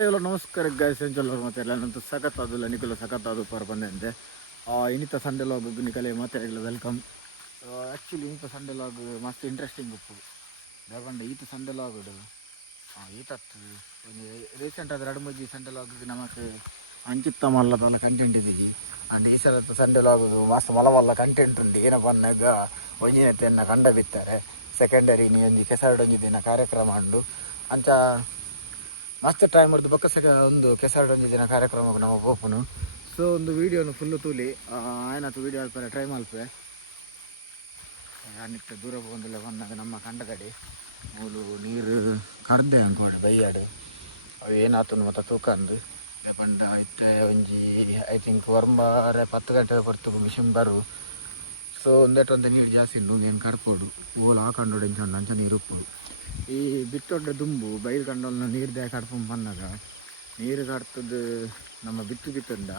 Hello ನಮಸ್ಕಾರ guys ಎಂಚಲ್ಲರು ಮತ್ತೆ ಎಲ್ಲ ನಂತರ ಸಖತ್ತಾದು ನಿಖಿಲ ಸಖತ್ತಾದು ಪರ್ ಬಂದೆ ಇನ್ನಿತ ಸಂಡೆ ಲಾಗ್ ನಿಖಲೆ ಮತ್ತೆ ವೆಲ್ಕಮ್ ಆ್ಯಕ್ಚುಲಿ ಇಂಥ ಸಂಡೆ ಲಾಗ್ ಮಸ್ತ್ ಇಂಟ್ರೆಸ್ಟಿಂಗ್ ಉಪ್ಪು ಯಾಕಂದ್ರೆ ಈತ ಸಂಡೆ ಲಾಗ್ ಈತತ್ತು ಒಂದು ರೀಸೆಂಟ್ ಆದ 2-3 ಸಂಡೆ ಲಾಗ್ ನಮಗೆ ಅಂಚಿತ್ತ ಮಲ್ಲದಲ್ಲ ಕಂಟೆಂಟ್ ಇದ್ದೀವಿ ಅಂಡ್ ಈ ಸಲ ಸಂಡೆ ಲಾಗ್ ಮಸ್ತ್ ಮಲ್ಲ ಕಂಟೆಂಟ್ ಉಂಟು ಏನಪ್ಪ ಅಂದಾಗ ಒಂಜಿನತೆಯನ್ನು ಕಂಡ ಬಿತ್ತಾರೆ ಸೆಕೆಂಡರಿ ನೀ ಒಂದು ಕೆಸರಡೊಂಜಿದಿನ ಕಾರ್ಯಕ್ರಮ ಉಂಡು ಅಂಚ ಮಸ್ತ್ ಟ್ರೈ ಮಾಡಿದ್ದು ಬೊಕ್ಕ ಒಂದು ಕೆಸರಡೊಂದು ದಿನ ಕಾರ್ಯಕ್ರಮಕ್ಕೆ ನಾವು ಹೋಗ್ಪನು ಸೊ ಒಂದು ವೀಡಿಯೋನು ಫುಲ್ಲು ತೂಲಿ ಆಯ್ನತ್ತು ವೀಡಿಯೋ ಅಲ್ಪರೆ ಟ್ರೈ ಮಲ್ಪೆ ನಿತ್ತ ದೂರ ಬಂದಿಲ್ಲ ಬಂದಾಗ ನಮ್ಮ ಕಂಡದಡಿ ಮೂಲು ನೀರು ಕರ್ದೆ ಅನ್ಕೊಂಡು ಬೈಯಾಡು ಅವು ಏನಾತು ಮತ್ತು ತೂಕಂದು ಪಂಡ ಇತ್ತೆ ಒಂಜಿ ಐ ಥಿಂಕ್ ವರ್ಂಬಾರೆ 10 ಗಂಟೆ ಕೊಡ್ತು ಮಿಷಿನ್ ಬರು ಸೊ ಒಂದೇಟೊಂದು ನೀರು ಜಾಸ್ತಿ ಉಂಡು ಏನು ಕಡ್ಪೋಡು ಹೂವಲು ಹಾಕೊಂಡು ಎಂಚಂಡು ಅಂಚ ನೀರು ಉಪ್ಪುಡು ಈ ಬಿತ್ತೊಡ್ಡ ದುಂಬು ಬೈಲ್ ಕಂಡಲ್ನ ನೀರು ದೇ ಕಡ್ಪಂದು ಬಂದಾಗ ನೀರು ಕಡ್ತದ್ದು ನಮ್ಮ ಬಿತ್ತುಂಡ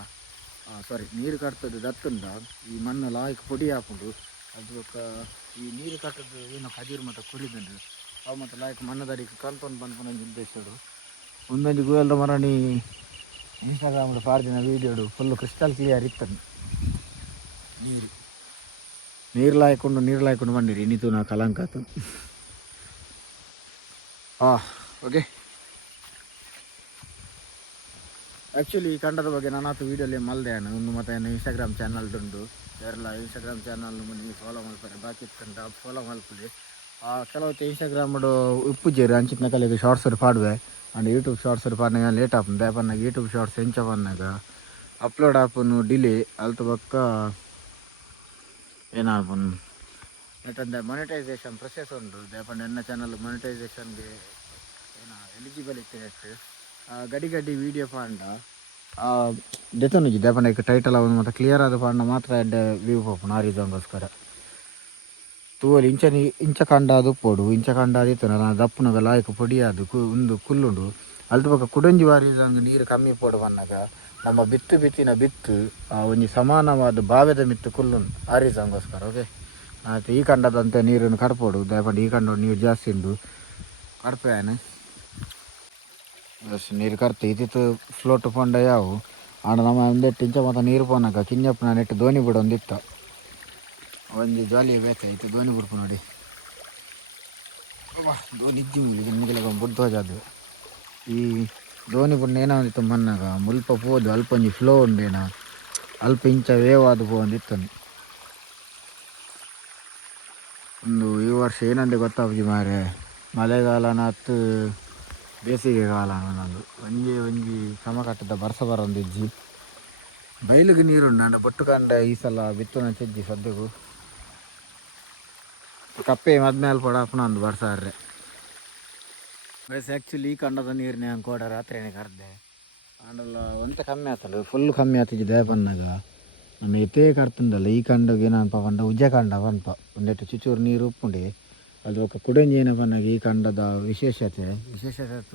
ನೀರು ಕಟ್ತದ್ದು ದತ್ತುಂಡ ಈ ಮಣ್ಣು ಲಾಯ್ಕ್ ಪೊಡಿ ಹಾಕೊಂಡು ಅದು ಈ ನೀರು ಕಟ್ಟದ್ದು ಏನೋ ಕದಿರು ಮತ್ತು ಕುರಿದಂಡು ಅವು ಮತ್ತು ಲಾಯ್ಕ್ ಮಣ್ಣು ದಡಿಗೆ ಕಲ್ಪೊಂದು ಬಂದ್ಕೊಂಡು ಉದ್ದೇಶಡು ಒಂದೊಂದು ಗೂಗಲ್ದ ಮರಣಿ ಇನ್ಸ್ಟಾಗ್ರಾಮ್ಡು ಪಾಡ್ದಿನ ವೀಡಿಯೋಡು ಫುಲ್ಲು ಕ್ರಿಸ್ಟಲ್ ಕ್ಲಿಯರ್ ಇತ್ತನು ನೀರು ಲಾಯ್ಕೊಂಡು ಬಂದಿರಿ ಇನ್ನಿತು ನಾ ಕಲಂಕಾತು ಓಕೆ ಆ್ಯಕ್ಚುಲಿ ಈ ಕಂಡದ ಬಗ್ಗೆ ನಾನಾತು ವೀಡಿಯೋಲಿ ಮಲ್ದೇನು ಒಂದು ಮತ್ತು ಇನ್ಸ್ಟಾಗ್ರಾಮ್ ಚಾನಲ್ದುಂಡು ಯಾರೆಲ್ಲ ಇನ್ಸ್ಟಾಗ್ರಾಮ್ ಚಾನಲ್ ನೀವು ಫಾಲೋ ಮಾಡ್ತಾರೆ ಬಾಕಿ ಇತ್ತಂತ ಫಾಲೋ ಮಲ್ಪಲಿ ಕೆಲವತ್ತು ಇನ್ಸ್ಟಾಗ್ರಾಮ್ಡು ಉಪ್ಪುಜೇರು ಅಂಚಿನ ಕಲೆಗೆ ಶಾರ್ಟ್ಸ್ ಪಾಡುವೆ ಅಂಡ್ ಯೂಟ್ಯೂಬ್ ಶಾರ್ಟ್ಸ್ ಪಾಡಿನಾಗ ಲೇಟ್ ಆಪುಂಡು ಪನ್ನಾಗ ಯೂಟ್ಯೂಬ್ ಶಾರ್ಟ್ಸ್ ಎಂಚ ಪನ್ನಾಗ ಅಪ್ಲೋಡ್ ಆಪುನು ಡಿಲೇ ಅಲ್ತ ಬೊಕ್ಕ ಏನಾಪುನು ಯಾಕಂದ್ರೆ ಮಾನಿಟೈಸೇಷನ್ ಪ್ರೊಸೆಸ್ ಉಂಟು ದೇಪಂಡ ಎನ್ನ ಚಾನಲ್ ಮಾನಿಟೈಸೇಷನ್ಗೆ ಏನು ಎಲಿಜಿಬಲ್ ಇತ್ತು ನೆಟ್ ಗಡಿ ವೀಡಿಯೋ ಪಾಂಡ ದೆತನುಜಿ ದೇಪಂಡ ಈಗ ಟೈಟಲ್ ಅವನು ಮತ್ತು ಕ್ಲಿಯರ್ ಆದ ಪಾಂಡ ಮಾತ್ರ ಎಡ್ಡೆ ವ್ಯೂ ಪೋಪುನು ಆ ರೀಸನ್ಗೋಸ್ಕರ ತೂವಲ್ಲಿ ಇಂಚ ಕಂಡ ಅದು ಪೋಡು ಇಂಚ ಕಂಡ ಅದಿತ್ತು ನಾನು ದಪ್ಪುನಾಗ ಲಾಯ್ಕ ಪೊಡಿ ಅದು ಒಂದು ಕುಲ್ಲುಂಡು ಅಲ್ತ ಪಕ್ಕ ಕುಡಂಜಿ ವಾರಿದಂಗೆ ನೀರು ಕಮ್ಮಿ ಪೋಡು ಬಂದಾಗ ನಮ್ಮ ಬಿತ್ತಿನ ಬಿತ್ತು ಒಂಜಿ ಸಮಾನವಾದ ಬಾವೆದ ಮಿತ್ತು ಕುಲ್ಲುಂಡು ಆ ರೀಸನ್ಗೋಸ್ಕರ ಓಕೆ ಆಯ್ತು ಈ ಕಂಡದಂತೆ ನೀರನ್ನು ಕಡ್ಪೋಡು ದಯಪಂಡು ಈ ಕಂಡ ನೀರು ಜಾಸ್ತಿ ಉಂಡು ಕಡ್ಪೇನು ನೀರು ಕರ್ತೆ ಇದಿತ್ತು ಫ್ಲೋಟ್ ಪಂಡ ಯಾವು ಆಂಡ ನಮ್ಮ ಒಂದೆಟ್ಟು ಇಂಚ ಮತ್ತು ನೀರು ಪೋನಾಗ ಕಿಂಜಪ್ಪನ ನೆಟ್ಟು ದೋಣಿ ಬಿಡು ಒಂದಿತ್ತು ಒಂದು ಜಾಲಿ ಬೇಕಾಯ್ತು ದೋಣಿ ಬಿಡ್ಪು ನೋಡಿ ದೋಣಿ ಇಜ್ಜಿ ಮುಗಿಲೆಗ ಬುಡ್ದು ಹೋಜಾದು ಈ ದೋಣಿ ಬಿಡ್ನ ಏನೋ ಒಂದಿತ್ತು ಮನ್ನಾಗ ಮುಲ್ಪ ಪೋದು ಅಲ್ಪ ಒಂಜಿ ಫ್ಲೋ ಉಂಡೇನ ಅಲ್ಪ ಇಂಚ ವೇವ್ ಆದು ಒಂದಿತ್ತು ಒಂದು ಈ ವರ್ಷ ಏನಂದೆ ಗೊತ್ತಾಗ್ಜಿ ಮಾರೆ ಮಳೆಗಾಲನ ಹತ್ತು ಬೇಸಿಗೆ ಕಾಲ ಅನ್ನೋದು ಒಂಜಿ ಸಮಕಟ್ಟದ ಬರ್ಸ ಬರೊಂದಿಜ್ಜಿ ಬೈಲಿಗೆ ನೀರುಂಡು ಅಂಡ ಬೊಟ್ಟು ಕಂಡ ಈ ಸಲ ಬಿತ್ತುನ ಚೆಜ್ಜಿ ಸದ್ಯಗೂ ಕಪ್ಪೆ ಮದ್ಮೇಲೆ ಪಡಾಪುನ ಒಂದು ಬರ್ಸಾರ್ರೆ ಬಸ್ ಆ್ಯಕ್ಚುಲಿ ಈ ಕಂಡದ ನೀರನ್ನೇ ಹಂಗೆ ಕೋಡ ರಾತ್ರಿನೇ ಕರ್ದೆ ಆಂಡಲ್ಲ ಒಂತ ಕಮ್ಮಿ ಆತಲ್ಲ ಫುಲ್ ಕಮ್ಮಿ ಆತಿದ್ದೆ ದೇ ಬಂದಾಗ ನಮ್ಮ ಎತ್ತೇ ಕರ್ತುಂಡಲ್ಲ ಈ ಕಂಡಗೆ ಏನಪ್ಪ ಪಂಡ ಉಜ್ಜೆ ಕಂಡ ಪನ್ಪ ಒಂದೆಟ್ಟು ಚುಚೂರು ನೀರು ಉಪ್ಪುಂಡೆ ಅದು ఒక ಕುಡಂಜಿ ಏನಪ್ಪ ಅಂದಾಗ ಈ ಕಂಡದ ವಿಶೇಷತೆ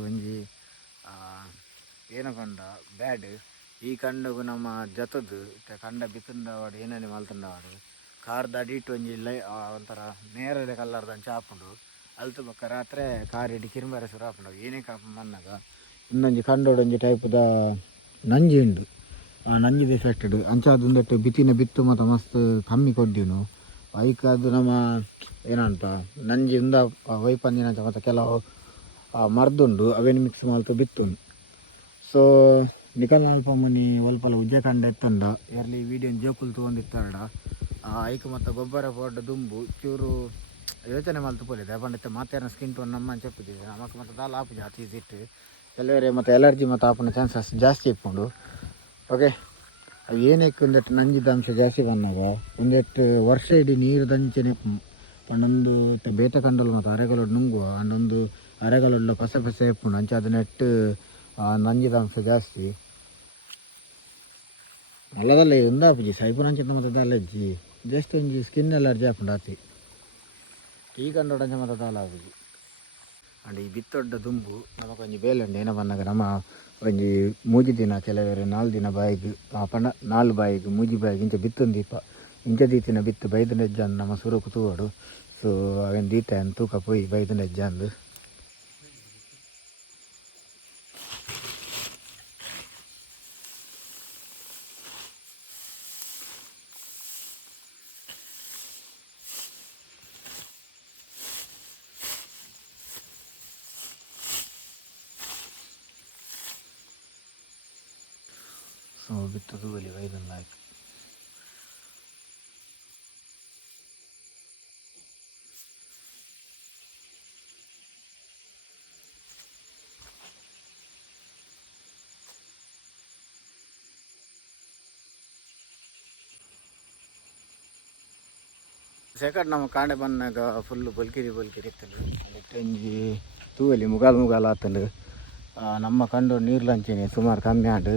ಒಂಜಿ ಏನಪ್ಪಂಡ ಬ್ಯಾಡ್ ಈ ಕಂಡಗು ನಮ್ಮ ಜತದು ಕಂಡ ಬಿತ್ತುಂಡವಾಡು ಏನೇನು ಮಲ್ತುಂಡವಾಡು ಕಾರ್ದ ಅಡಿಟ್ಟು ಒಂಜಿ ಒಂಥರ ನೇರದ ಕಲ್ಲರ್ದ ಚಾಪುಂಡು ಅಲ್ತು ಬೊಕ್ಕ ರಾತ್ರಿ ಕಾರ್ ಇಡಿ ಕಿರುಂಬರ ಸುರ ಹಾಪುಂಡು ಏನೇ ಕಾಪ ಮನ್ನಾಗ ಇನ್ನೊಂಜಿ ಕಂಡೋಡೊಂಜಿ ಟೈಪ್ದ ನಂಜಿ ಉಂಡು ಆ ನಂಜಿದ ಎಫೆಕ್ಟೆಡ್ ಅಂಚಾದೊಂದೆಟ್ಟು ಬಿತ್ತು ಮತ್ತು ಮಸ್ತ್ ಕಮ್ಮಿ ಕೊಡ್ಡಿನು ಐಕ್ ಅದು ನಮ್ಮ ಏನಂತ ನಂಜಿ ಉಂದ ವೈಪಂದಿನ ಮತ್ತು ಕೆಲವು ಮರ್ದುಂಡು ಅವೇನು ಮಿಕ್ಸ್ ಮಲ್ತು ಬಿತ್ತುಂಡು ಸೊ ನಿಕಲ್ ಅಲ್ಪ ಮನಿ ಒಲ್ಪಲ ಉಜ್ಜೆ ಕಂಡ ಎತ್ತಂಡ ಎರ್ಲಿ ವೀಡಿಯೋನ ಜೋಕುಲು ತೊಗೊಂಡಿತ್ತಾಡ ಐಕ್ ಮತ್ತು ಗೊಬ್ಬರ ಪೊಡ್ಡ ದುಂಬು ಚೂರು ಯೋಚನೆ ಮಲ್ತು ಪೋಲಿದೆ ಯಾಪಂಡಿತ್ತೆ ಮಾತೇನ ಸ್ಕಿನ್ ಟೋನ್ ನಮ್ಮ ಚೆಪ್ಪಿದ್ದೆ ನಮಕ್ ಮತ್ತು ದಾಲ್ ಆಪುಜಿ ಅತೀಸಿಟ್ಟು ಕೆಲವರೇ ಮತ್ತು ಎಲರ್ಜಿ ಮತ್ತು ಆಪುನ ಚಾನ್ಸಸ್ ಜಾಸ್ತಿ ಇಪ್ಪುಂಡು ಓಕೆ ಅದು ಏನಕ್ಕೆ ಒಂದೆಟ್ಟು ನಂಜಿದ ಅಂಶ ಜಾಸ್ತಿ ಬಂದಾಗ ಒಂದೆಟ್ಟು ವರ್ಷ ಇಡೀ ನೀರು ದಂಚನೆ ಪಂಡೊಂದು ಬೇತೆ ಕಂಡಲು ಮತ್ತು ಅರೆಗಲೊಡು ನುಂಗುವ ಅಂಡೊಂದು ಅರೆಗಲೊಡ್ಲ ಪಸೆ ಇಪ್ಪುಂಡು ಅಂಚೆ ಅದು ನೆಟ್ಟು ನಂಜಿದ ಅಂಶ ಜಾಸ್ತಿ ಅಲ್ಲದಲ್ಲ ಒಂದಾಪುಜಿ ಸೈಪುನ ಅಂಚಿನ ಮತ್ತು ಅಲ್ಲಜ್ಜಿ ಜಸ್ಟ್ ಒಂಜಿ ಸ್ಕಿನ್ ಎಲರ್ಜಿ ಆಪುಂಡು ಅತಿ ಈ ಕಂಡೊಡಂಚ ಮತ್ತು ದಾಲ ಆಪುಜಿ ಅಂಡ್ ಈ ಬಿತ್ತೊಡ್ಡ ದುಂಬು ನಮಕೊಂಜಿ ಬೇಲೆಂಡು ಏನೋ ಬಂದಾಗ ನಮ್ಮ ಒಂಜಿ ಮೂಜಿ ದಿನ ಕೆಲವರೆ 4 ದಿನ ಬಾಯಿಗೆ ಪಂಡ 4 ಬಾಯಿಗೆ ಮೂಜಿ ಬಾಯಿಗೆ ಇಂಚ ಬಿತ್ತೊಂದು ದೀಪ ಇಂಚ ದೀತಿನ ಬಿತ್ತು ಬೈದು ನೆಜ್ಜಂದು ನಮ್ಮ ಸುರುಕು ತೂವಡು ಸೊ ಅವೇನು ದೀತ ತೂಕ ಪೋಯಿ ಬೈದು ನೆಜ್ಜಂದು ಸೊ ಬಿತ್ತದು ಬಲಿ ವೈದಲ್ಲ ಆಯ್ತು. ಸೆಕೆಂಡ್ ನಮ್ಮ ಕಾಂಡೆ ಬಂದಾಗ ಫುಲ್ಲು ಬಲ್ಕಿರಿ ಇತ್ತಂಡು ಅದಕ್ಕೆ ಒಂಜಿ ತೂವಲಿ ಮುಗಾಲು ಆತಂಡು ನಮ್ಮ ಕಂಡು ನೀರು ಲಂಚೇನೆ ಸುಮಾರು ಕಮ್ಮಿ ಆಂಡು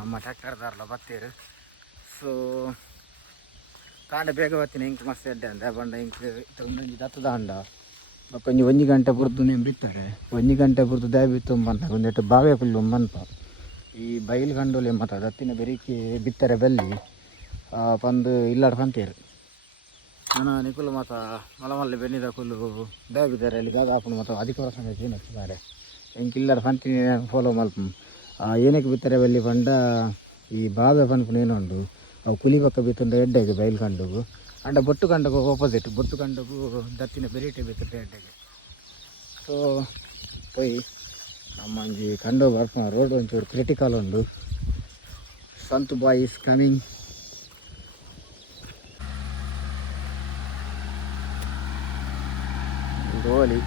ನಮ್ಮ ಟ್ರ್ಯಾಕ್ಟರ್ದಾರಲ್ಲ ಬತ್ತೀರು. ಸೊ ಕಾಂಡೆ ಬೇಗ ಬತ್ತೀನಿ ಇಂಕ್ ಮಸ್ತ್ ಎಡ್ಡೆ ಅಂದ ಬಂಡ ಇಂಕ್ ಒಂದೊಂಜಿ ದತ್ತದ ಅಂಡ ಬಕ್ಕೊಂಜಿ 1 ಗಂಟೆ ಬುರ್ದು ನೀವು ಬಿತ್ತಾರೆ 1 ಗಂಟೆ ಬುರ್ದು ದೇ ಬಿತ್ತು ಬಂದಾಗ ಒಂದೆಟ್ಟು ಬಾವೆ ಫುಲ್ಲು ಮನ್ಪ ಈ ಬೈಲು ಕಂಡೋಲಿ ಮತ್ತು ದತ್ತಿನ ಬೆರಿಕೆ ಬಿತ್ತಾರೆ ಬೆಲ್ಲಿ ಬಂದು ಇಲ್ಲಾಡ ಪಂತೇರು ನಾನು ನಿಕುಲು ಮತ್ತು ಮಲಮಲ್ಲಿ ಬೆನ್ನಿದ ಕುಲ್ಲು ಬೇಬಿದ್ದಾರೆ ಅಲ್ಲಿ ಗಾಗ ಹಾಕೊಂಡು ಮತ್ತು ಅದಕ್ಕೆ ವರ್ಷ ಏನಿದ್ದಾರೆ ಹೆಂಗೆ ಇಲ್ಲಾರ ಪಂತೀನಿ ಫಾಲೋ ಮಲ್ಪ ಏನಕ್ಕೆ ಬಿತ್ತಾರೆ ಬೆಲ್ಲಿ ಬಂಡ ಈ ಬಾವೆ ಪನ್ಪುನ ಏನುಂಡು ಅವು ಕುಲಿ ಪಕ್ಕ ಬಿತ್ತುಂಡು ಎಡ್ಡೆಗೆ ಬೈಲು ಕಂಡುಗು ಅಂಡ ಬೊಟ್ಟು ಕಂಡಗು ಆಪೋಸಿಟ್ ಬೊಟ್ಟು ಕಂಡಗು ದತ್ತಿನ ಬೆರೀಟೆ ಬಿತ್ತುಂಡು ಎಡ್ಡೆಗೆ. ಸೊ ಪೊಯ್ ನಮ್ಮ ಒಂಜಿ ಕಂಡು ಬರ್ಪ ರೋಡ್ ಒಂಚೂರು ಕ್ರಿಟಿಕಲ್ ಉಂಡು. Santhu boy is coming. ಗೋಲಿ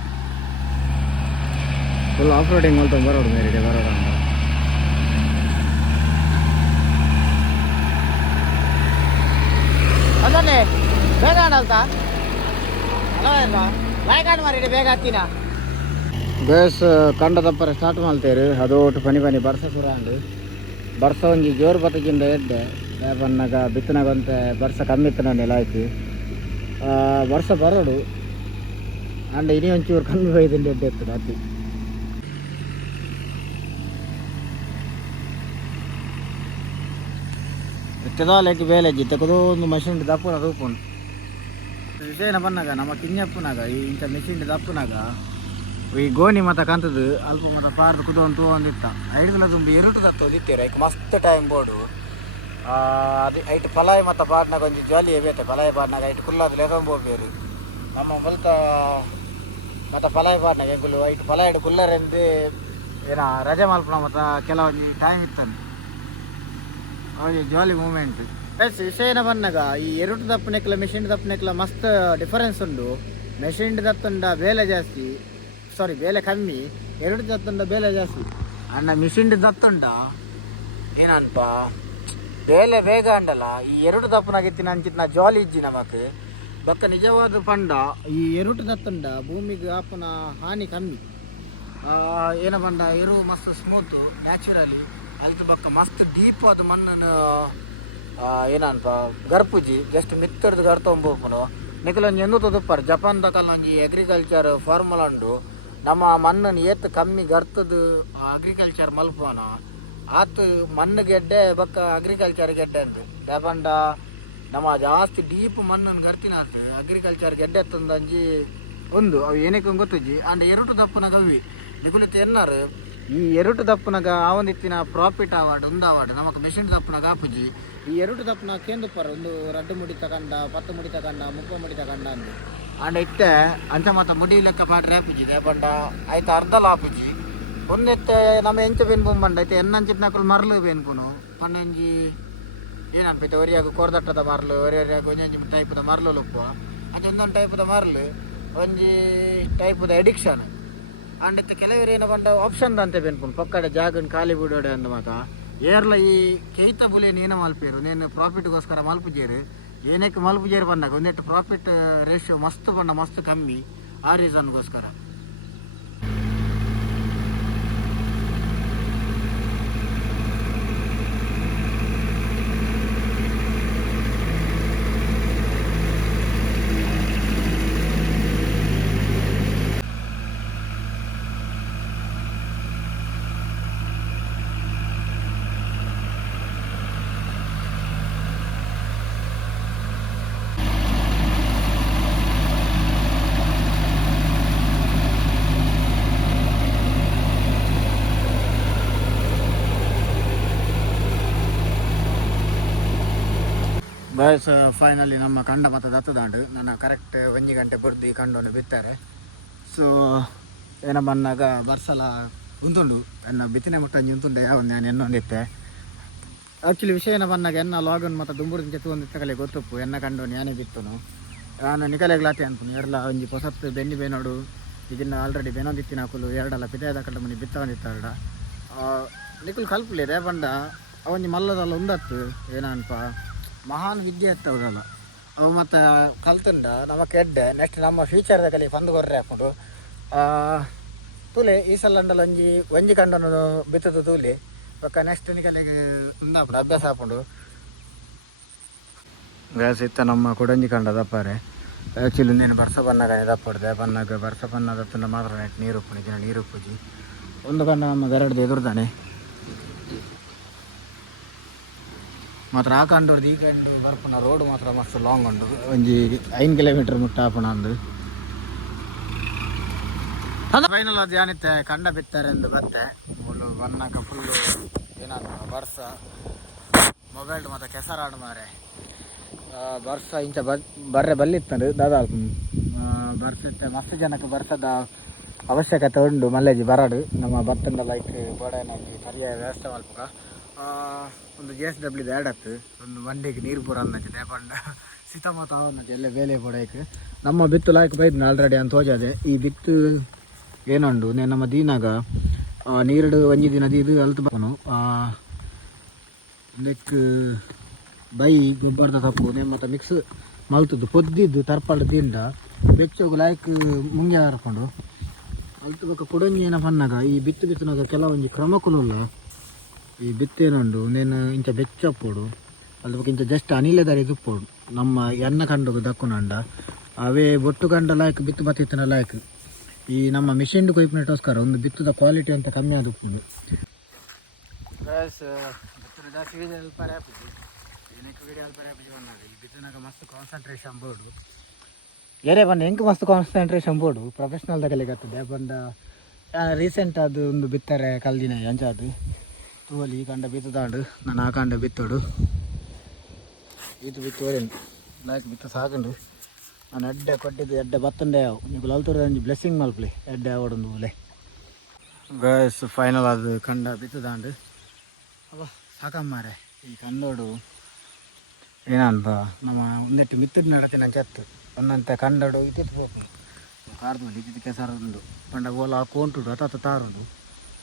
ಫುಲ್ ಆಫ್ ರೋಡಿಂಗ್ ಮಾಡ್ತಾ ಬರೋಡು ಮೇರೆಡೆ ಬರೋಡು ಅಂತ ಅದನ್ನೇ ಬೇಗ ಆಡಲ್ತಾ ಅಲ್ಲ ಬಾಯ್ಕಾಡು ಮಾರಿ ಬೇಗ ಹತ್ತಿನ ಬೇಸ್ ಕಂಡ ತಪ್ಪರ ಸ್ಟಾರ್ಟ್ ಮಾಡ್ತೇರು ಅದು ಒಟ್ಟು ಪನಿ ಬರ್ಸ ಪೂರ ಅಂಡು ಬರ್ಸ ಒಂಜಿ ಜೋರು ಬತ್ತಗಿಂದ ಎಡ್ಡೆ ಬನ್ನಾಗ ಬಿತ್ತನಾಗಂತ ಬರ್ಸ ಕಮ್ಮಿ ಇತ್ತು ನೆಲ ಆಯ್ತು ಬರ್ಸ ಬರೋಡು ಅಂಡ್ ಇನಿ ಒಂಚೂರು ಕಮ್ಮಿ ಬೈದಿಂದ ಎಡ್ಡೆ ಇತ್ತು ಅತಿ ಎತ್ತದಾಲೆಕ್ಕೆ ಬೇಲೆಜ್ಜಿ ತೆಗೆದು ಒಂದು ಮಷಿನ್ ದಪ್ಪನ ರೂಪುಂಡು ವಿಷಯನ ಬಂದಾಗ ನಮ್ಮ ಕಿಂಜಪ್ಪನಾಗ ಈ ಇಂಥ ಮೆಷಿನ್ ದಪ್ಪನಾಗ ಈ ಗೋಣಿ ಮತ್ತು ಕಂತದ್ದು ಅಲ್ಪ ಮತ್ತು ಪಾರ್ದು ಕುದೊಂದು ಒಂದಿತ್ತ ಐಡ್ದಲ್ಲ ತುಂಬ ಇರುಟು ದತ್ತು ದಿತ್ತೇರು ಐಕ್ ಮಸ್ತ್ ಟೈಮ್ ಬೋರ್ಡು ಅದು ಐಟ್ ಪಲಾಯಿ ಮತ್ತು ಪಾಡ್ನಾಗ ಒಂಜಿ ಜಾಲಿ ಬೇತೆ ಪಲಾಯಿ ಪಾಡ್ನಾಗ ಐಟ್ ಕುಲ್ಲಾದ ಲೆಗೊಂಬೋಬೇರು ನಮ್ಮ ಹೊಲ್ತ ಮತ್ತು ಪಲಾಯಿ ಪಾಡ್ನಾಗ ಹೆಂಗುಲು ಐಟ್ ಪಲಾಯಿ ಕುಲ್ಲರೆಂದು ಏನ ರಜೆ ಮಲ್ಪನ ಮತ್ತು ಕೆಲವೊಂದು ಟೈಮ್ ಇತ್ತಂದು ಅವಾಗ ಜಾಲಿ ಮೂಮೆಂಟ್ ವಿಷಯನ ಬಂದಾಗ ಈ ಎರಡು ದಪ್ಪನೆಕ್ಲ ಮೆಷಿನ್ ದಪ್ಪನೆಕ್ಲ ಮಸ್ತ್ ಡಿಫರೆನ್ಸ್ ಉಂಡು. ಮೆಷಿನ್ ದತ್ತಂಡ ಬೇಲೆ ಜಾಸ್ತಿ ಬೇಲೆ ಕಮ್ಮಿ, ಎರಡು ದತ್ತಂಡ ಬೇಲೆ ಜಾಸ್ತಿ ಅಣ್ಣ ಮಿಷಿನ್ ದತ್ತಂಡ ಏನನ್ಪ ಬೇಲೆ ಬೇಗ ಅಂಡಲ್ಲ ಈ ಎರಡು ದಪ್ಪನಾಗಿತ್ತಿನ ಅಂಚಿತ್ನ ಜಾಲಿ ಇಜ್ಜಿ ನಮಕ್ ಬಕ್ಕ ನಿಜವಾದ ಪಂಡ ಈ ಎರಡು ದತ್ತಂಡ ಭೂಮಿಗೆ ಆಪನ ಹಾನಿ ಕಮ್ಮಿ ಏನ ಬಂಡ ಎರು ಮಸ್ತ್ ಸ್ಮೂತ್ ನ್ಯಾಚುರಲಿ ಅಲ್ಲಿ ಬಕ್ಕ ಮಸ್ತ್ ಡೀಪ್ ಆದ ಮಣ್ಣನ್ನು ಏನನ್ಪ ಗರ್ಪುಜಿ ಜಸ್ಟ್ ಮಿತ್ತರ್ದು ಗರ್ತೊಂಬೋಪನು ನಿಖಲೊಂಜಿ ಎಂದು ತುದುಪ್ಪಾರ ಜಪಾನ್ದ ಕಲ್ಲೊಂಜಿ ಅಗ್ರಿಕಲ್ಚರ್ ಫಾರ್ಮುಲಾ ಉಂಡು ನಮ್ಮ ಮಣ್ಣನ್ನು ಏತ್ ಕಮ್ಮಿ ಗರ್ತದ ಅಗ್ರಿಕಲ್ಚರ್ ಮಲ್ಪೋನ ಆತು ಮಣ್ಣು ಗೆಡ್ಡೆ ಬಕ್ಕ ಅಗ್ರಿಕಲ್ಚರ್ ಗೆಡ್ಡೆ ಉಂಡು ಯಾಪಂಡ ನಮ್ಮ ಜಾಸ್ತಿ ಡೀಪ್ ಮಣ್ಣನ್ನು ಗರ್ತಿನ ಆತು ಅಗ್ರಿಕಲ್ಚರ್ ಗೆಡ್ಡೆ ಎತ್ತಂದಂಜಿ ಒಂದು ಅವು ಏನಕ್ಕೆ ಗೊತ್ತಜ್ಜಿ ಅಂಡ್ ಎರಡು ದಪ್ಪನಾಗ ಅವಿ ನಿಗುಲಿತ ಎನ್ನಾರು ಈ ಎರಡು ದಪ್ಪನಾಗ ಆವೊಂದಿತ್ತಿನ ಪ್ರಾಫಿಟ್ ಅವಾರ್ಡ್ ಒಂದು ಅವಾರ್ಡ್ ನಮಕ್ ಮೆಷಿನ್ ದಪ್ಪನಾಗ ಆಪುಜಿ ಈ ಎರಡು ದಪ್ಪನ ಕೇಂದ್ರಪರ ಒಂದು 2 ಮುಡಿ ತಗೊಂಡ 10 ಮುಡಿ ತಗೊಂಡ 30 ಮುಡಿ ತಗೊಂಡ ಅಂದು ಅಂಡ್ ಇತ್ತೆ ಅಂಚ ಮತ್ತು ಮುಡಿ ಲೆಕ್ಕ ಪಾಟ್ರೆ ಆಪುಜಿ ದೇಪಂಡ ಆಯ್ತು ಅರ್ಧಲ ಆಪುಜಿ ಒಂದೆತ್ತೆ ನಮ್ಮ ಎಂಚ ಬೆನ್ ಬೊಂಬಂಡ ಐತೆ ಎನ್ನಂಚಿತ್ನಾಕಲ್ ಮರಳು ಬೆನ್ಪುನು ಪಂಡಂಜಿ ಏನನ್ಪೈತೆ ಒರಿಯಾಗ ಕೊರ್ದಟ್ಟದ ಮರಳು ಒರಿಯಾಗ ಒಂಜೊಂಜಿ ಟೈಪದ ಮರಳು ಲೊಪ್ಪುವ ಅದೊಂದೊಂದು ಟೈಪದ ಮರಳು ಒಂಜಿ ಟೈಪದ ಎಡಿಕ್ಷನ್ ಅಂಡ್ ಇತ್ತು ಕೆಲವರು ಏನೋ ಬಂದ ಆಪ್ಷನ್ ಅಂತ ಬೆನ್ಪುನು ಪಕ್ಕಡೆ ಜಾಗನ್ ಖಾಲಿ ಬಿಡೋಡೆ ಅಂದ ಮಾತ ಏರ್ಲ ಈ ಕೈತ ಬುಲೆ ನೀನು ಮಲ್ಪೇರು ನೀನು ಪ್ರಾಫಿಟ್ಗೋಸ್ಕರ ಮಲ್ಪುಜೇರು ಏನಕ್ಕೆ ಮಲ್ಪುಜೇರು ಬಂದಾಗ ಒಂದೆಟ್ಟು ಪ್ರಾಫಿಟ್ ರೇಷಿಯೋ ಮಸ್ತ್ ಬಂಡ ಮಸ್ತ್ ಕಮ್ಮಿ ಆ ರೀಸನ್ಗೋಸ್ಕರ ಬಾಯ್ಸ್ ಫೈನಲಿ ನಮ್ಮ ಕಂಡ ಮತ್ತು ದತ್ತದಾಂಡು ನನ್ನ ಕರೆಕ್ಟ್ 1 ಗಂಟೆ ಬುರ್ದು ಈ ಕಂಡನ್ನು ಬಿತ್ತಾರೆ. ಸೊ ಏನ ಬಂದಾಗ ಬರ್ಸಲ ಉಂತುಂಡು ಎನ್ನ ಬಿತ್ತನೆ ಮುಟ್ಟಂಜಿ ಉಂತುಂಡೆ ಒಂದು ನಾನು ಎನ್ನೊಂದಿತ್ತೆ ಆ್ಯಕ್ಚುಲಿ ವಿಷಯನ ಬಂದಾಗ ಎನ್ನ ಲಾಗನ್ ಮತ್ತು ದುಂಬುರು ಜೊತೆ ಒಂದು ತಗಲೆ ಗೊತ್ತಪ್ಪು ಎನ್ನ ಕಂಡು ಯಾನೇ ಬಿತ್ತನು ನಾನು ನಿಕಲೆಗ್ಲಾತೆ ಅನ್ಪುನು ಎರಲ ಒಂಜಿ ಹೊಸತ್ತು ಬೆನ್ನಿ ಬೇನೋಡು ಇದನ್ನು ಆಲ್ರೆಡಿ ಬೆನೊಂದಿತ್ತಿನ ಹಾಕಲು ಎರಡಲ್ಲ ಪಿತಾಯದ ಕಟ್ಟ ಮನೆ ಬಿತ್ತೊಂದಿತ್ತಾರಡ ನಿಕುಲು ಕಲ್ಪಲಿದೆ ಬಂಡ ಅವೊಂಜಿ ಮಲ್ಲದಲ್ಲ ಉಂದತ್ತು ಏನನ್ಪ ಮಹಾನ್ ವಿದ್ಯೆ ಎತ್ತವದಲ್ಲ ಅವು ಮತ್ತು ಕಲ್ತುಂಡ ನಮಕ್ಕೆ ಎಡ್ಡೆ ನೆಕ್ಸ್ಟ್ ನಮ್ಮ ಫ್ಯೂಚರ್ದ ಕಲಿ ಪಂದು ಕೊರ್ರೆ ಹಾಕೊಂಡು ತೂಲೆ ಈ ಸಲ ಅಂಡಲ್ಲ ಒಂಜಿ ಕಂಡನು ಬಿತ್ತದು ತೂಲಿ ಪಕ್ಕ ನೆಕ್ಸ್ಟ್ ನಿಕಲಿಗೆ ಉಂದಾಪುಂಡು ಅಭ್ಯಾಸ ಹಾಕೊಂಡು ಗ್ಯಾಸ್ ಇತ್ತ ನಮ್ಮ ಕೊಡಂಜಿ ಕಂಡ ದಪ್ಪಾರೆ ಆ್ಯಕ್ಚುಲಿ ನೀನು ಬರ್ಸ ಬನ್ನಾಗ ದಪ್ಪಡ್ದೆ ಬನ್ನಾಗ ಬರ್ಸ ಬನ್ನದತ್ತಂಡ ಮಾತ್ರ ನೆಟ್ ನೀರು ಉಪ್ಪುಣಿಗೆ ನೀರು ಉಪ್ಪುಜಿ ಒಂದು ಕಂಡ ನಮ್ಮ ಗರಡ್ದು ಎದುರ್ದಾನೆ ಮಾತ್ರ ಆ ಕಂಡವ್ರದ್ದು ಈ ಕಂಡು ಬರ್ಪುನ ರೋಡ್ ಮಾತ್ರ ಮಸ್ತ್ ಲಾಂಗ್ ಉಂಟು ಒಂಜಿ 5 ಕಿಲೋಮೀಟರ್ ಮುಟ್ಟ ಆಪುನ ಅಂದು ಫೈನಲ್ ಅದು ಏನಿತ್ತೆ ಕಂಡ ಬಿತ್ತಾರೆ ಎಂದು ಬತ್ತೆ ಫುಲ್ಲು ಬನ್ನಾಗ ಫುಲ್ಲು ಏನಾದ ಬರ್ಸ ಮೊಬೈಲ್ ಮತ್ತು ಕೆಸರಾಡು ಮಾರೆ ಬರ್ಸ ಇಂಚ ಬರ್ರೆ ಬಲ್ಲಿತ್ತಂಡು ದಾದಾಲ್ಪು ಬರ್ಸಿತ್ತೆ ಮಸ್ತ್ ಜನಕ್ಕೆ ಬರ್ಸದ ಅವಶ್ಯಕತೆ ಉಂಡು ಮಲ್ಲೇಜಿ ಬರಡು ನಮ್ಮ ಭತ್ತಂಡ ಲೈಕ್ ಬೋಡೇನಾಗಿ ಪರ್ಯಾಯ ವ್ಯವಸ್ಥೆ ಮಲ್ಪಕ ಒಂದು JSW ಬೇಡತ್ತು ಒಂದು ಮಂಡಿಗೆ ನೀರು ಪೂರ ಅನ್ನಕ್ಕೆ ಪಂಡ ಸಿತಮತ ಅವನ್ನಕ್ಕೆ ಎಲ್ಲ ಬೇಲೆ ಪಡಕ್ಕೆ ನಮ್ಮ ಬಿತ್ತು ಲಾಯ್ಕ್ ಬೈದ್ನ ಆಲ್ರೆಡಿ ಅಂತ ಹೋಜದೆ ಈ ಬಿತ್ತು ಏನುಂಡು ನೇ ನಮ್ಮ ದೀನಾಗ ನೀರು ಒಂಜಿ ದಿನ ಇದು ಅಲ್ತು ಬನು ನೆಕ್ ಬೈ ಗೊಬ್ಬರದ ಸೊಪ್ಪು ಮತ್ತು ಮಿಕ್ಸ್ ಮಲ್ತದ್ದು ಪೊದ್ದಿದ್ದು ತರ್ಪಲ್ಡು ದಿಂದ ಬೆಚ್ಚೋಗು ಲಾಯ್ಕ್ ಮುಂಗೆ ಹರ್ಕೊಂಡು ಅಲ್ತು ಬಕ್ಕ ಕುಡಂಜಿ ಏನ ಪನ್ನಾಗ ಈ ಬಿತ್ತುನಾಗ ಕೆಲವೊಂಜಿ ಕ್ರಮಕುಲುಲ್ಲ ಈ ಬಿತ್ತೇನುಂಡು ನೇನು ಇಂಚ ಬೆಚ್ಚಪ್ಪೋಡು ಅದ್ರ ಬಗ್ಗೆ ಇಂಚ ಜಸ್ಟ್ ಅನಿಲೆದಾರಿ ತುಪ್ಪೋಡು ನಮ್ಮ ಎಣ್ಣ ಕಂಡು ದಕ್ಕುನಂಡ ಅವೇ ಬೊಟ್ಟು ಕಂಡ ಲಾಯ್ಕ್ ಬಿತ್ತು ಬತ್ತಿತ್ತನ ಲಾಯ್ಕ್ ಈ ನಮ್ಮ ಮಿಷಿನ್ ಕೊಯ್ಪಿನಟೋಸ್ಕರ ಒಂದು ಬಿತ್ತದ ಕ್ವಾಲಿಟಿ ಅಂತ ಕಮ್ಮಿ ಆದ ಉಪ್ಪುಂಡು ಬಿತ್ತದ ಜಾಸ್ತಿ ವೀಡಿಯೋ ಅಲ್ಪ ರ್ಯಾಪಿಜಿ ಏನಕ್ಕೆ ವೀಡಿಯೋ ಅಲ್ಪ ರ್ಯಾಪಿಜಿ ಬಂದಾಗ ಈ ಬಿತ್ತನಾಗ ಮಸ್ತ್ ಕಾನ್ಸಂಟ್ರೇಷನ್ ಬೋರ್ಡು ಏರೇ ಬಂದ ಹೆಂಗೆ ಮಸ್ತ್ ಕಾನ್ಸಂಟ್ರೇಷನ್ ಬೋರ್ಡು ಪ್ರೊಫೆಷ್ನಲ್ ತಗಲಿಗತ್ತದೆ ಬಂದ ರೀಸೆಂಟ್ ಅದು ಒಂದು ಬಿತ್ತಾರೆ ಕಲ್ದಿನ ಅಂಚಾದು ತೂವಲ್ಲಿ ಈ ಕಂಡ ಬಿತ್ತದಾಂಡು ನಾನು ಆ ಕಂಡ ಬಿತ್ತೋಡು ಇದು ಬಿತ್ತೋರೇನು ಲಾಯ್ಕ್ ಬಿತ್ತ ಸಾಕಂಡು ನಾನು ಎಡ್ಡೆ ಕೊಟ್ಟಿದ್ದು ಎಡ್ಡೆ ಬತ್ತಂಡೆ ಯಾವ ನೀವು ಲಲ್ತೂರ ಬ್ಲೆಸ್ಸಿಂಗ್ ಮಲ್ಪಲಿ ಎಡ್ಡೆ ಆವಡೊಂದು ಮೂಲೆ ಗಸ್ ಫೈನಲ್ ಅದು ಕಂಡ ಬಿತ್ತದಾಂಡು ಅವ ಸಾಕಮ್ಮಾರೆ ಈ ಕಂಡೋಡು ಏನಂತ ನಮ್ಮ ಒಂದೆಟ್ಟು ಮಿತ್ತದ ನಡತೆ ನಾನು ಚತ್ತು ಒಂದಂತೆ ಕಂಡೋಡು ಇತ್ತಿತ್ತು ಹೋಗ್ಲಿ ಕಾರ್ದಲ್ಲಿ ಇದ್ದಿದ್ದು ಕೆಸರೊಂದು ಪಂಡ ಓಲ ಕೋಂಟುಡು ಅತ್ತ ತಾರೋದು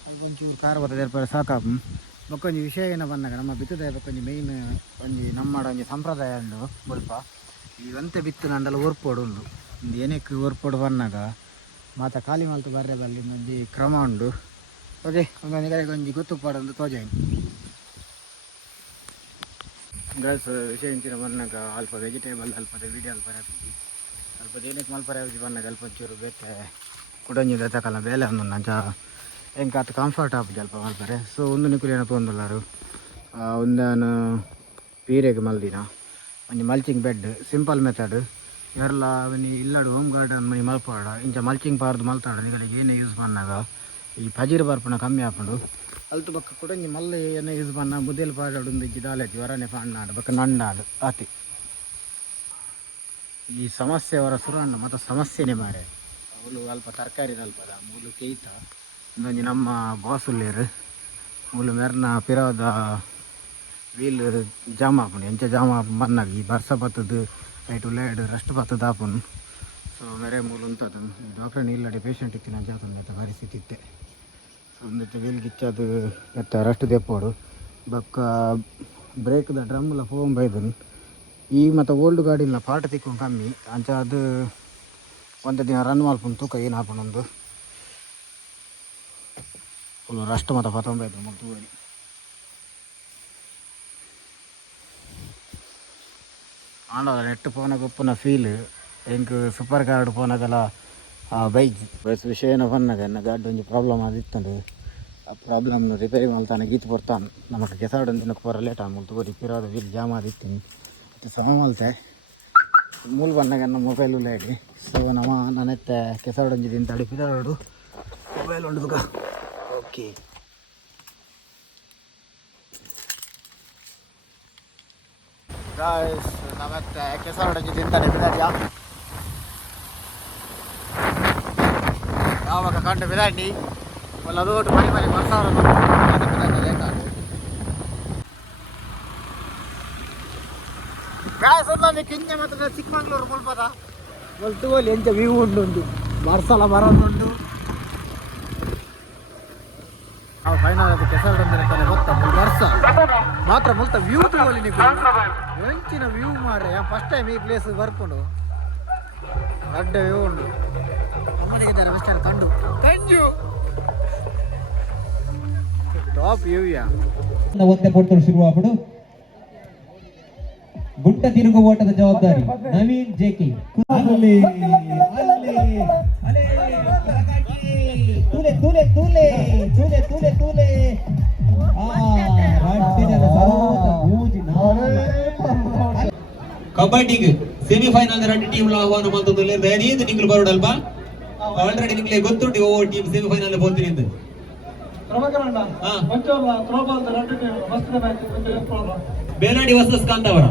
ಅದು ಒಂಚೂರು ಖಾರ ಬರ್ತದೆ ಏರ್ಪಡೆ ಸಾಕಾಪು ಬಕ್ಕೊಂಜಿ ವಿಷಯ ಏನೋ ಬಂದಾಗ ನಮ್ಮ ಬಿತ್ತದ ಬಕ್ಕೊಂಜಿ ಮೇಯ್ನ್ ಒಂಜಿ ನಮ್ಮಡ ಒಂಜಿ ಸಂಪ್ರದಾಯ ಉಂಡು ಸ್ವಲ್ಪ ಈ ಒಂತೆ ಬಿತ್ತು ನಂಡಲ್ಲ ಓರ್ಪೋಡು ಉಂಡು ಒಂದು ಏನಕ್ಕೆ ಓರ್ಪೋಡು ಬಂದಾಗ ಮಾತ ಖಾಲಿ ಮಾಲ್ತು ಬರ್ರೆ ಬಲ್ಲಿ ಒಂಜಿ ಕ್ರಮ ಉಂಡು ಓಕೆ ಒಂದೊಂದು ಒಂಜಿ ಗೊತ್ತುಪಾಡೊಂದು ತೋಜಾಯಿನ್ ಗರ್ಲ್ಸ್ ವಿಷಯ ಇಂಚಿನ ಬಂದಾಗ ಅಲ್ಪ ವೆಜಿಟೇಬಲ್ ಅಲ್ಪದ ವೀಡಿಯೋ ಅಲ್ಪ ರ್ಯಾಪಿಜಿ ಅಲ್ಪದ ಏನಕ್ಕೆ ಮಲ್ಪ ರ್ಯಾಪಿಜಿ ಬಂದಾಗ ಅಲ್ಪ ಒಂಚೂರು ಬೇಕೆ ಕುಡಂಜಿದ ತಕಲ್ಲ ಬೇಲೆ ಒಂದು ನಂಚ ಹೆಂಗೆ ಅದು ಕಂಫರ್ಟ್ ಆಪುಜಿ ಅಲ್ಪ ಮಲ್ಪರೆ ಸೊ ಒಂದು ನಿಕುಲು ಏನೋ ತೊಂದಲ್ಲಾರು ಒಂದಾನು ಪೀರೆಗೆ ಮಲ್ದಿನ ಒಂಜಿ ಮಲ್ಚಿಂಗ್ ಬೆಡ್ ಸಿಂಪಲ್ ಮೆಥಡ್ ಎಲ್ಲ ಅವನಿ ಇಲ್ಲಾಡು ಹೋಮ್ ಗಾರ್ಡನ್ ಮನಿ ಮಲ್ಪಾಡ ಇಂಚ ಮಲ್ಚಿಂಗ್ ಪಾರ್ದು ಮಲ್ತಾಡ ನಿಗಳಿಗೆ ಏನೇ ಯೂಸ್ ಬಂದಾಗ ಈ ಪಜೀರ್ ಬರ್ಪಣ ಕಮ್ಮಿ ಆಪುಂಡು ಅಲ್ತು ಬಕ್ಕ ಕುಡಂಜಿ ಮಲ್ಲ ಏನೇ ಯೂಸ್ ಬಣ್ಣ ಮುದ್ದೇಲು ಪಾಡೊಂದು ಇಜ್ಜಿ ದಾಲೆತಿ ಹೊರನೆ ಪಾಂಡಾಡು ಬಕ್ಕ ನಂಡಾಡು ಆತಿ ಈ ಸಮಸ್ಯೆ ಅವರ ಸುರಾಂಡ ಮತ್ತು ಸಮಸ್ಯೆನೇ ಮಾರೆ ಅವಳು ಅಲ್ಪ ತರಕಾರಿ ಅಲ್ಪದ ಮೂಲು ಕೇಯ್ತ ಒಂದೊಂದು ನಮ್ಮ ಬಾಸುಲ್ಲೇರು ಮೂಲು ಮೆರ್ನ ಪಿರೋದ ವೀಲ್ ಜಾಮ್ ಆಪುಂಡು ಎಂಚ ಜಾಮ್ ಆಪು ಬಂದಾಗ ಈ ಬರ್ಸ ಬತ್ತದು ಲೈಟ್ ಉಳ್ಳಾಡು ರಸ್ಟ್ ಬತ್ತದ ಆಪುಂಡು ಸೊ ಮೇರೆ ಮೂಲು ಉಂಟದು ಡಾಕ್ಟರ್ ಇಲ್ಲಡೆ ಪೇಷಂಟ್ ಇತ್ತಿನ ಅಂಚಾತಂದ ಪರಿಸ್ಥಿತಿ ಇತ್ತೆ ಸೊ ಒಂದಿತ್ತು ವೀಲ್ ಗಿಚ್ಚದು ಎತ್ತ ರಸ್ಟ್ ದೆಪ್ಪೋಡು ಬಕ್ಕ ಬ್ರೇಕ್ದ ಡ್ರಮ್ಲ ಫೋಮ್ ಬೈದನು ಈ ಮತ್ತು ಓಲ್ಡ್ ಗಾಡಿನ ಪಾಠ ತಿಕ್ಕೊಂಡು ಕಮ್ಮಿ ಅಂಚ ಅದು ಒಂದು ದಿನ ರನ್ ಮಲ್ಪುಂಡು ತೂಕ ಏನು ಹಾಪುಂಡು ಫುಲ್ ರಸ್ಟ್ ಮತ್ತು 19 ಮತ್ತು ತೂವರಿ ಆಂಡವ ನೆಟ್ಟು ಪೋನಾಗ ಉಪ್ಪುನ ಫೀಲ್ ಹೆಂಗೆ ಸೂಪರ್ ಕಾರ್ಡ್ ಪೋನಾಗಲ್ಲ ಬೈಕ್ ಬಸ್ ವಿಷಯ ಏನೋ ಬಂದಾಗ ನನ್ನ ಗಾಡಿ ಒಂದು ಪ್ರಾಬ್ಲಮ್ ಆದಿತ್ತಂಡು ಆ ಪ್ರಾಬ್ಲಮ್ನ ರಿಪೇರಿ ಮಾಡ್ತಾನೆ ಗೀತು ಬರ್ತಾನೆ ನಮಗೆ ಕೆಸಾಡು ದಿನಕ್ಕೆ ಬರೋ ಲೇಟ್ ಆಮೇಲೆ ತಗೋರಿ ಪಿರೋದ ವೀಲ್ ಜಾಮ್ ಆದಿತ್ತು ಮತ್ತು ಸಮ ಮಲ್ತೆ ಮೂಲ ಬಂದಾಗ ನನ್ನ ಮೊಬೈಲ್ ಉಳ್ಳಾಡಿ ಸೊ ನಮ್ಮ ನನ್ನತ್ತೆ ಕೆಸಾಡು ಒಂದಿದ್ದೀನಿ ತಡಿ ಪಿರೋಡು ಮೊಬೈಲ್ ಉಂಡು ಓಕೆ ಗಾಯ್ಸ್ ನಮ್ಮತ್ತೆ ಕೆಸಾಡು ಒಂದಿದ್ದೀನಿ ತಡಿ ಪಿರಾಡಿಯಾ ಯಾವಾಗ ಕಂಡು ಬಿರಾಂಡಿ ಒಲ್ಲ ಅದು ಒಟ್ಟು ಮನೆ ಮನೆ ಬರ್ಸಾರ ಲೇಟ್ ಆಡು ಕಾಸೊಂದು ಕಿಂಚ ಮಾತ್ರ ಚಿಕ್ಕಮಂಗ್ಳೂರು ಮುಲ್ಪದ ಒಲ್ತುವಲ್ಲಿ ಎಂಚ ವ್ಯೂ ಉಂಡು ಬರ್ಸಲ ಮರ ಉಂಡು ನಾವು ಫೈನಲ್ ಅದು ಕೆಸರು ಗೊತ್ತಾ ವರ್ಷ ಮಾತ್ರ ಮುಲ್ತ ವ್ಯೂ ತಗೊಳ್ಳಿ ನೀವು ಎಂಚಿನ ವ್ಯೂ ಮಾರ್ರೆ ಫಸ್ಟ್ ಟೈಮ್ ಈ ಪ್ಲೇಸ್ ಬರ್ಕೊಂಡು ದೊಡ್ಡ ವ್ಯೂ ಉಂಡು ನಮ್ಮನಿಗಿದ್ದಾರೆ ಮಿಸ್ಟರ್ ಕಂಡು ಕಂಜು ಟಾಪ್ ವ್ಯೂ ಯಾ ಒಂದೇ ಕೊಡ್ತಾರೆ ಶುರುವಾಗ್ಬಿಡು ಗುಂಟ ತಿರುಗು ಓಟದ ಜವಾಬ್ದಾರಿ ನವೀನ್ ಜೆಕೆ ಅಲ್ಲಿ ತೂಲೆ ತೂಲೆ ತೂಲೆ ತೂಲೆ ತೂಲೆ ತೂಲೆ ಕಬಡ್ಡಿಗೆ ಸೆಮಿಫೈನಲ್ ರೆಡ್ ಟೀಮ್ ಆಹ್ವಾನ ಮಂತದಲ್ಲಿ ರೆಡಿ ಅಂತ ನಿಂಗಳು ಬರೋಡಲ್ಪ ಆಲ್ರೆಡಿ ನಿಂಗೆ ಗೊತ್ತುಂಟು ಓ ಟೀಮ್ ಸೆಮಿಫೈನಲ್ ಬೋತೀನಿ ಅಂತ ಬೇನಾಡಿ versus Kantavara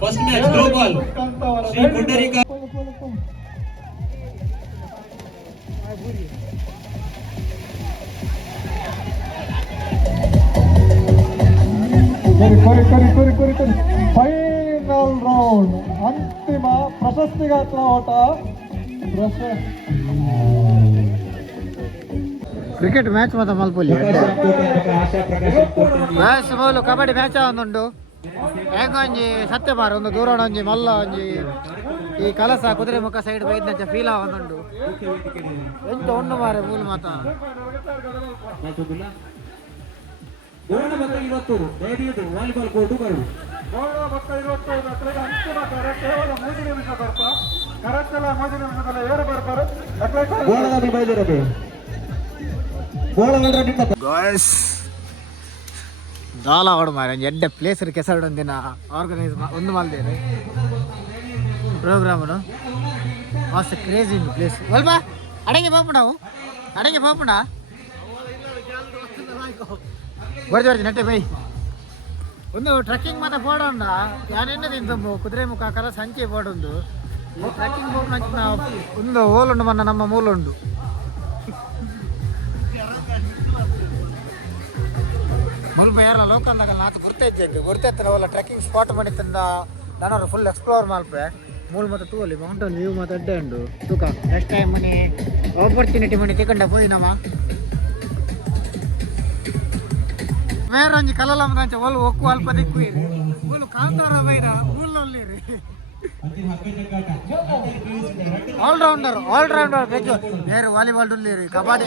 first match throwball Shri Pundarika final round ಅಂತಿಮ ಪ್ರಶಸ್ತಿಗಾತ್ರ ಓಟ ಕ್ರಿಕೆಟ್ ಮ್ಯಾಚ್ ಮಾತ್ರ ಮಲ್ಪೊಲಿ ಮ್ಯಾಚ್ ಮೊದಲು ಕಬಡ್ಡಿ ಮ್ಯಾಚ್ ಒಂದುಂಡು ಹೆಂಗ ಒಂಜಿ ಸತ್ಯಮಾರ ಒಂದು ದೂರಣ ಒಂಜಿ ಮಲ್ಲ ಒಂಜಿ ಈ ಕಲಸ ಕುದುರೆ ಮುಖ ಸೈಡ್ ಬೈದ್ನಂಚ ಫೀಲ್ ಆವೊಂದುಂಡು ಎಂತ ಉಂಡು ಮಾರೆ ಮೂಲ ಮಾತ ವಾಲಿಬಾಲ್ ಕೋರ್ಟು ಬರುದು ದಾಲ ಆವಡು ಮಾರ ಎಡ್ಡೆ ಪ್ಲೇಸ್ ಕೆಸರು ಒಂದಿನ ಆರ್ಗನೈಸ್ ಒಂದು ಮಲ್ದೇನೆ ಪ್ರೋಗ್ರಾಮ್ ಮಸ್ತ್ ಕ್ರೇಜಿ ಉಂಟು ಪ್ಲೇಸ್ ಸ್ವಲ್ಪ ಅಡಗೆ ಪಾಪುಂಡ ಅಡಗೆ ಪಾಪುಂಡ ಬರ್ದು ಬರ್ತೀನಿ ನಟ್ಟೆ ಬೈ ಒಂದು ಟ್ರೆಕ್ಕಿಂಗ್ ಮಾತ್ರ ಪೋಡೋಣ ಯಾನೆನ್ನ ತಿಂತು ಕುದುರೆ ಮುಖ ಕಲ ಸಂಚೆ ಪೋಡೊಂದು ಈ ಟ್ರೆಕ್ಕಿಂಗ್ ಹೋಗ್ನ ಒಂದು ಓಲುಂಡು ಮನ್ನ ನಮ್ಮ ಮೂಲುಂಡು ಮುಲ್ಪ ಯಾರಲ್ಲ ಲೋಕಲ್ದಾಗ ನಾತು ಗುರ್ತೈತೆ ಅವಲ್ಲ ಟ್ರೆಕ್ಕಿಂಗ್ ಸ್ಪಾಟ್ ಮಾಡಿತ್ತಂದ ನಾನು ಫುಲ್ ಎಕ್ಸ್ಪ್ಲೋರ್ ಮಾಡ್ಪೆ ಮೂಲ ಮತ್ತೆ ತೂವಲ್ಲಿ ಮೌಂಟನ್ ವ್ಯೂ ಮತ್ತೆ ಅಡ್ಡೆ ಉಂಡು ತೂಕ ನೆಕ್ಸ್ಟ್ ಟೈಮ್ ಮನೆ ಆಪರ್ಚುನಿಟಿ ಮನೆ ತಿಕೊಂಡ ಪೋಯಿನವ ಬೇರೆ ಒಂಜಿ ಕಲಲಮ್ಮದಂಚ ಒಲ್ಲು ಒಕ್ಕು ಅಲ್ಪ ದಿಕ್ಕು ಇರಿ ಮೂಲು ಕಾಂತಾರ ಬೈನ ಮೂಲೊಲ್ಲಿರಿ ಆಲ್ರೌಂಡರ್ ಬೆಜ್ಜು ಬೇರೆ ವಾಲಿಬಾಲ್ ಡೊಲ್ಲಿರಿ ಕಬಡ್ಡಿ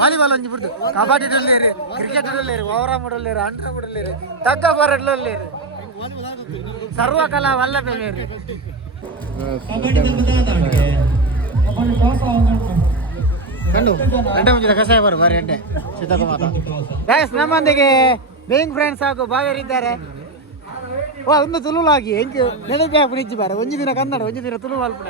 ವಾಲಿಬಾಲ್ ಒಂಜಿ ಬಿಡ್ದು ಕಬಡ್ಡಿ ಡೊಲ್ಲಿರಿ ಕ್ರಿಕೆಟ್ ಡೊಲ್ಲಿರಿ ಓವರಾಮ್ ಡೊಲ್ಲಿರಿ ಅಂಡ್ರ ಬಿಡಲಿರಿ ತಗ್ಗ ಬರಡ್ಲಿರಿ ಸರ್ವ ಕಲಾ ವಲ್ಲ ಬೆಲ್ಲಿರಿ ಕಂಡು ಗಂಟೆ ಮುಂಚಿದ ಕಷಾಯ ಬರು ಬಾರಿ ಎಡ್ಡೆ ಚಿತ್ತಕ ಮಾತಾ ಗೈಸ್ ನಮ್ಮೊಂದಿಗೆ ಬೇಯಿಂಗ್ ಫ್ರೆಂಡ್ಸ್ ಹಾಗೂ ಭಾಗವರಿದ್ದಾರೆ ಒಂದು ತುಳುಲಾಗಿ ಎಂಚು ನೆನಪಿ ಹಾಪು ನಿಜ್ಜಿ ಬಾರೆ ಒಂಜಿ ದಿನ ಕನ್ನಡ ಒಂಜಿ ದಿನ ತುಳು ಮಲ್ಪುಣ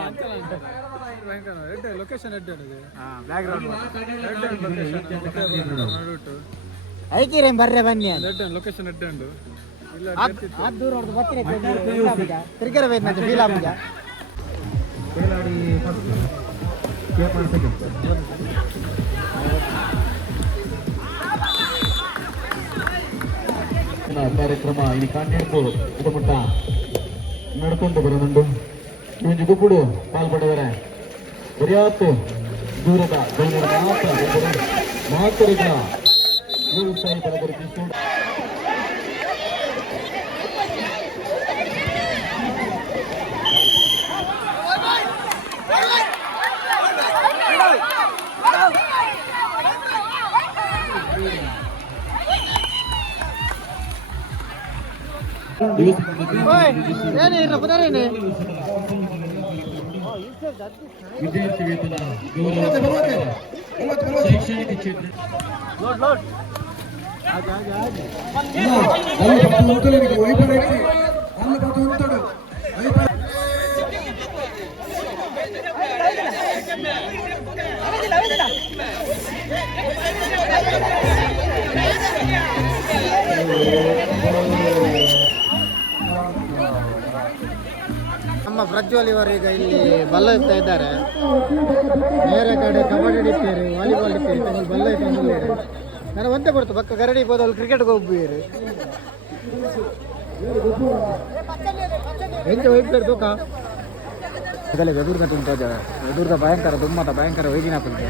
ಐಕಿರೇಂ ಬರ್ರೆ ಬನ್ನಿ ಲೊಕೇಶನ್ ದೂರ ತಿರ್ಗರ ಬೇಕು ಫೀಲ್ ಆಗುಜ ಕಾರ್ಯಕ್ರಮ ಇಲ್ಲಿ ಕಾಂಟಿನೆಂಟು ಇಡಮಟ್ಟ ನಡ್ಕೊಂಡು ಬರೋದುಂಟು ಇವೊಂದು ಗುಪ್ಪುಡು ಪಾಲ್ಪಡುವರೆ ಬರಿಯಾತು ದೂರದ ಮಾತರಿಗ ಸಾಯಿ ಪರದರಿಸಿ ವಿದ್ಯಾರ್ಥಿ ವೇತನ ಶೈಕ್ಷಣಿಕ ಕ್ಷೇತ್ರ ನಮ್ಮ ಪ್ರಜ್ವಲ್ ಇವರು ಈಗ ಇಲ್ಲಿ ಬಲ್ಲ ಇಡ್ತಾ ಇದ್ದಾರೆ. ಬೇರೆ ಕಡೆ ಕಬಡ್ಡಿ ಇಡ್ತೀರಿ, ವಾಲಿಬಾಲ್ ಇಡ್ತೀರಿ, ತಮ್ಮಲ್ಲಿ ಬಲ್ಲ ಇಟ್ಟು ನಾನು ಒಂದೇ ಬರ್ತು ಪಕ್ಕ ಗರಡಿ ಹೋದಲ್ಲಿ ಕ್ರಿಕೆಟ್ಗೆ ಹೋಗ್ಬೀರಿ. ಎಂಚ ಹೋಗ್ತಾರೆ ತೂಕ ಇದೆಲ್ಲ ವೆದೂರ್ದ ತುಂಬ್ತೋಜ ವೆದೂರ್ದ ಭಯಂಕರ ದುಮ್ಮದ ಭಯಂಕರ ವೈದಿನ ಪಲ್ಲೆ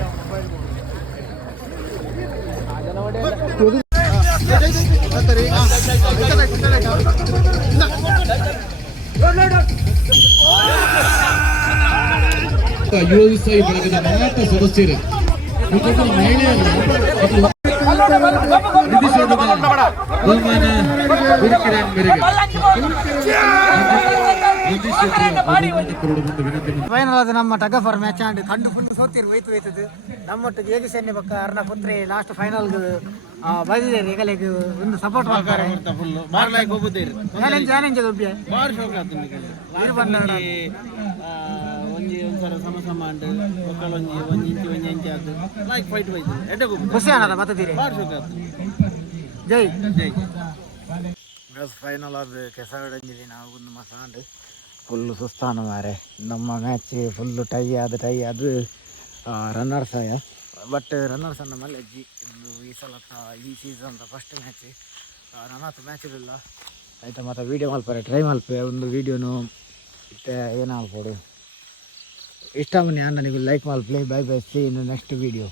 ಯುವ ಉತ್ಸವಿ ಬಳಗದ ಮಾತ್ರ ಸದಸ್ಯರು ಮಹಿಳೆಯರು ಬಹುಮಾನ ಹುಡುಕಿದ ಮೇರೆಗೆ ಫೈನಲ್ ಅದು ನಮ್ಮ ಟಗ್ ಫಾರ್ ಮ್ಯಾಚ್ ಆಂಡ್ ಕಂಡು ಫುಲ್ ಸೋತಿರು ಹೋಯ್ತದು ನಮ್ಮೊಟ್ಟಿಗೆ ಏಗಿ ಸೆನ್ನೆ ಪಕ್ಕ ಅರ್ಣ ಪುತ್ರಿ ಲಾಸ್ಟ್ ಫೈನಲ್ ಬಂದಿದ್ದಾರೆ ಈಗಲೆಗೆ ಒಂದು ಸಪೋರ್ಟ್ ಮಾಡ್ತಾರೆ ಖುಷಿ ಅನ್ನದ ಮತ್ತದಿರಿ ಜೈ ಜೈ ಫೈನಲ್ ಅದು ಕೆಸರಡಂಜಿಲಿ ನಾವು ಒಂದು ಮಸಾಂಡ್ ಫುಲ್ಲು ಸುಸ್ತಾನ ಮಾರೆ ನಮ್ಮ ಮ್ಯಾಚ್ ಫುಲ್ಲು ಟೈ ಅದು ರನ್ನರ್ಸ್ ಆಯ ಬಟ್ ರನ್ನರ್ಸ್ ಅನ್ನ ಮಲ್ಲ ಅಜ್ಜಿ ಈ ಸಲ ಈ ಸೀಸನ್ ಫಸ್ಟ್ ಮ್ಯಾಚ್ ನನ್ನತ್ತು ಮ್ಯಾಚ್ ಇರಲಿಲ್ಲ ಆಯಿತಾ ಮತ್ತು ವೀಡಿಯೋ ಮಲ್ಪರೆ ಟ್ರೈ ಮಲ್ಪೆ ಒಂದು ವೀಡಿಯೋನು ಏನು ಆಗ್ಬೋದು ಇಷ್ಟ ಬನ್ನಿ ನನಗೆ like Malpe bye bye C ಇನ್ ನೆಕ್ಸ್ಟ್ ವೀಡಿಯೋ.